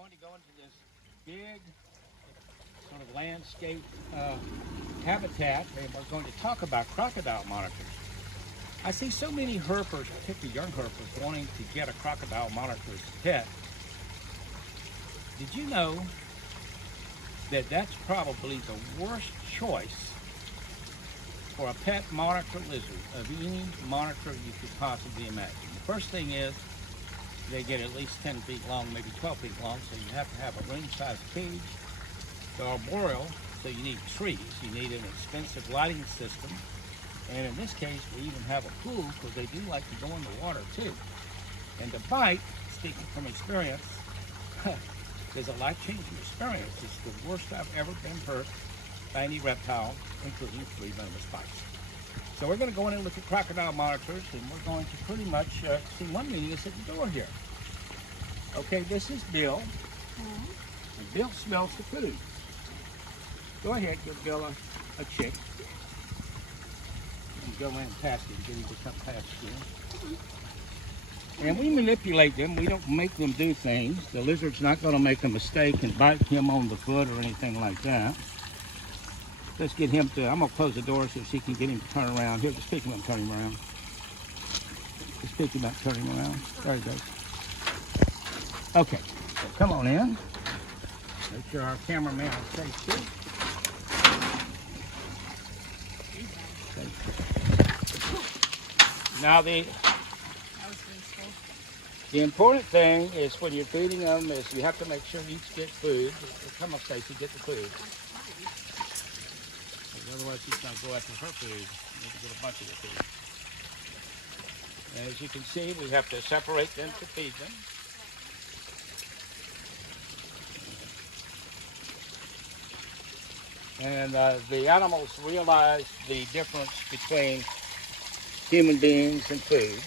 going to go into this big sort of landscape habitat, and we're going to talk about crocodile monitors. I see so many herpers, particularly young herpers, wanting to get a crocodile monitor as a pet. Did you know that that's probably the worst choice for a pet monitor lizard of any monitor you could possibly imagine? The first thing is they get at least 10 feet long, maybe 12 feet long, so you have to have a room-sized cage. They're arboreal, so you need trees. You need an expensive lighting system. And in this case, we even have a pool because they do like to go in the water too. And to bite, speaking from experience, is a life-changing experience. It's the worst I've ever been hurt by any reptile, including 3 venomous bites. So we're going to go in and look at crocodile monitors, and we're going to pretty much see one meeting us at the door here. Okay, this is Bill. And Bill smells the food. Go ahead, give Bill a chick. And go in and pass him, get him to come past you. And we manipulate them. We don't make them do things. The lizard's not going to make a mistake and bite him on the foot or anything like that. Let's get him to, I'm going to close the door so she can get him to turn around. Here, just pick him up and turn him around. Just pick him up, turn him around. There he goes. Okay, so come on in. Make sure our cameraman is safe too. Now the important thing is when you're feeding them is you have to make sure you each get food. Come on, Stacy, get the food. Otherwise she's going to go after her food. You need to get a bunch of the food. And as you can see, we have to separate them to feed them. And the animals realize the difference between human beings and food.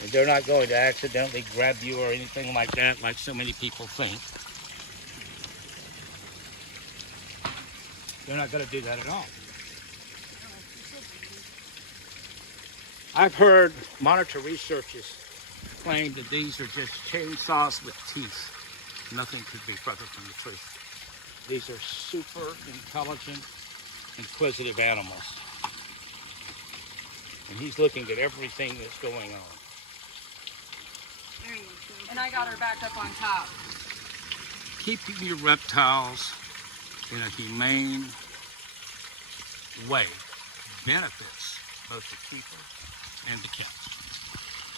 And they're not going to accidentally grab you or anything like that, like so many people think. They're not going to do that at all. I've heard monitor researchers claim that these are just chainsaws with teeth. Nothing could be further from the truth. These are super intelligent, inquisitive animals. And he's looking at everything that's going on. There you go. And I got her back up on top. Keeping your reptiles in a humane way benefits both the keeper and the catcher.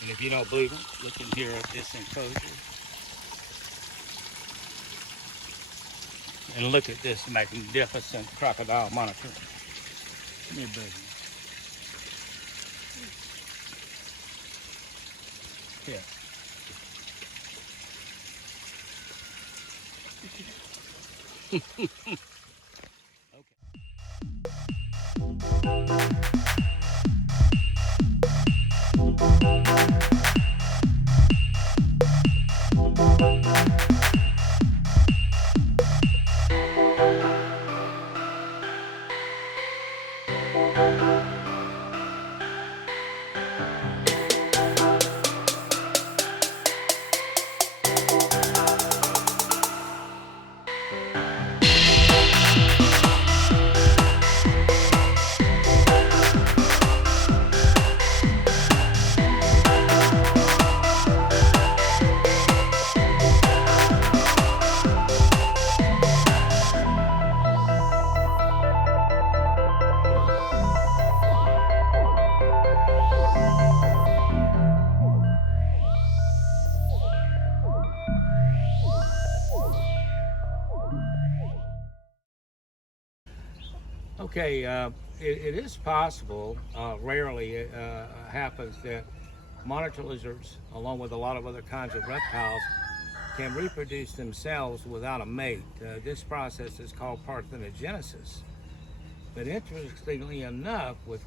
And if you don't believe it, look in here at this enclosure. And look at this magnificent crocodile monitor. Come here, baby. Here. Okay, it is possible, rarely it happens that monitor lizards, along with a lot of other kinds of reptiles, can reproduce themselves without a mate. This process is called parthenogenesis. But interestingly enough, with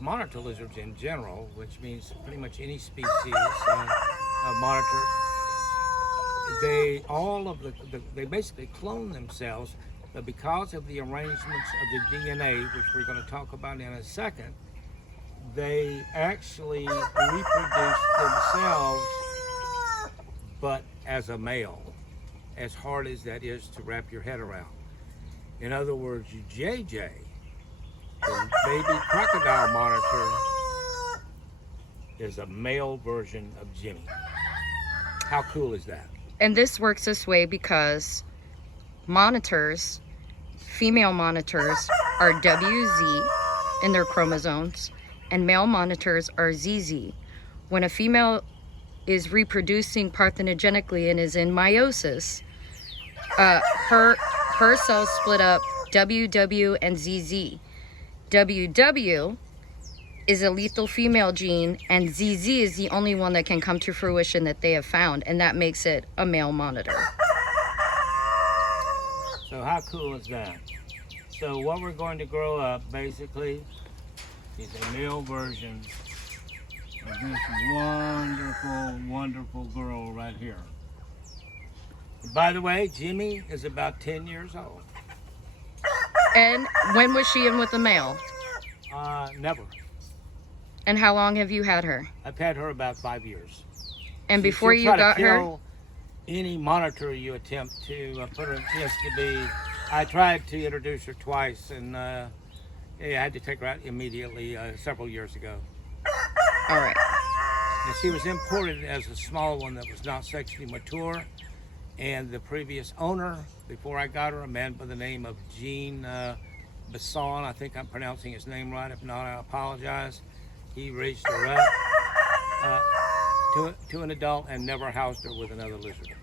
monitor lizards in general, which means pretty much any species of monitor, they basically clone themselves. But because of the arrangements of the DNA, which we're going to talk about in a second, they actually reproduce themselves, but as a male. as hard as that is to wrap your head around. In other words, JJ, the baby crocodile monitor, is a male version of Jimmy. How cool is that? And this works this way because monitors, female monitors, are WZ in their chromosomes, and male monitors are ZZ. When a female is reproducing parthenogenically and is in meiosis, her cells split up WW and ZZ. WW is a lethal female gene, and ZZ is the only one that can come to fruition that they have found, and that makes it a male monitor. So how cool is that? So what we're going to grow up, basically, is a male version of this wonderful, wonderful girl right here. And by the way, Jimmy is about 10 years old. And when was she in with the male? Never. And how long have you had her? I've had her about 5 years. And before She'll you try to got her? kill any monitor you attempt to put her just to be. I tried to introduce her twice, and I had to take her out immediately several years ago. All right. And she was imported as a small one that was not sexually mature. And the previous owner, before I got her, a man by the name of Gene Besson, I think I'm pronouncing his name right. If not, I apologize. He raised her up to an adult and never housed her with another lizard.